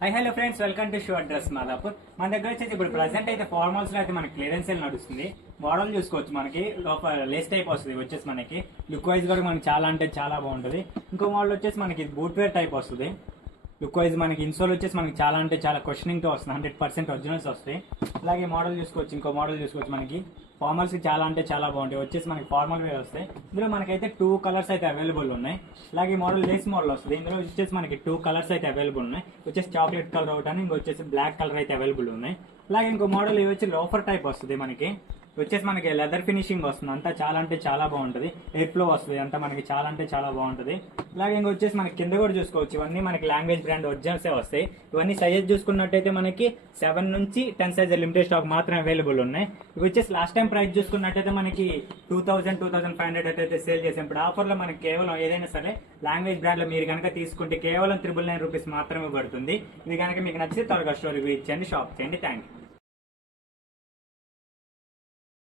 Hello friends, welcome to show address Madhapur. మన దగ్గర వచ్చేసి ఇప్పుడు ప్రెసెంట్ అయితే ఫార్మల్స్ లో అయితే మనకి క్లియరెన్స్ సేల్ నడుస్తుంది. మోడల్ చూసుకోవచ్చు, మనకి లోపల లేస్ టైప్ వస్తుంది. వచ్చేసి మనకి లుక్ వైజ్ కూడా మనకి చాలా అంటే చాలా బాగుంటుంది. ఇంకో మోడల్ వచ్చేసి మనకి బూట్ వేర్ టైప్ వస్తుంది. లుక్ వైజ్ మనకి ఇన్సోల్ వచ్చేసి మనకి చాలా అంటే చాలా క్వశ్చనింగ్ తో వస్తుంది. 100% ఒరిజినల్స్ వస్తాయి. అలాగే మోడల్ చూసుకోవచ్చు, ఇంకో మోడల్ చూసుకోవచ్చు. మనకి ఫార్మల్స్ కి చాలా అంటే చాలా బాగుంటాయి. వచ్చేసి మనకి ఫార్మల్ వేర్ వస్తాయి. ఇందులో మనకైతే 2 కలర్స్ అయితే అవైలబుల్ ఉన్నాయి. అలాగే మోడల్ లేస్ మోడల్ వస్తుంది. ఇందులో వచ్చేసి మనకి 2 కలర్స్ అయితే అవైలబుల్ ఉన్నాయి. వచ్చేసి చాక్లెట్ కలర్ ఒకటి అని, ఇంకో వచ్చేసి బ్లాక్ కలర్ అయితే అవైలబుల్ ఉన్నాయి. అలాగే ఇంకో మోడల్ ఇవి వచ్చి లోఫర్ టైప్ వస్తుంది. మనకి వచ్చేసి మనకి లెదర్ ఫినిషింగ్ వస్తుంది. అంతా చాలా అంటే చాలా బాగుంటుంది. ఎయిర్ ఫ్లో వస్తుంది. అంతా మనకి చాలా అంటే చాలా బాగుంటుంది. అలాగే ఇంక వచ్చేసి మనకి కింద కూడా చూసుకోవచ్చు. ఇవన్నీ మనకి లాంగ్వేజ్ బ్రాండ్ ఒరిజినల్సే వస్తాయి. ఇవన్నీ సైజెస్ చూసుకున్నట్టయితే మనకి 7 నుంచి 10 సైజ్ లిమిటెడ్ స్టాక్ మాత్రమే అవైలబుల్ ఉన్నాయి. ఇవి వచ్చేసి లాస్ట్ టైం ప్రైస్ చూసుకున్నట్టయితే మనకి 2500 అయితే సేల్ చేసాం. ఇప్పుడు ఆఫర్ లో మనకి కేవలం ఏదైనా సరే లాంగ్వేజ్ బ్రాండ్ లో మీరు కనుక తీసుకుంటే కేవలం 999 రూపీస్ మాత్రమే పడుతుంది. ఇది కనుక మీకు నచ్చితే త్వరగా స్టోర్ రివ్యూ ఇచ్చేయండి, షాప్ చేయండి. Thank you.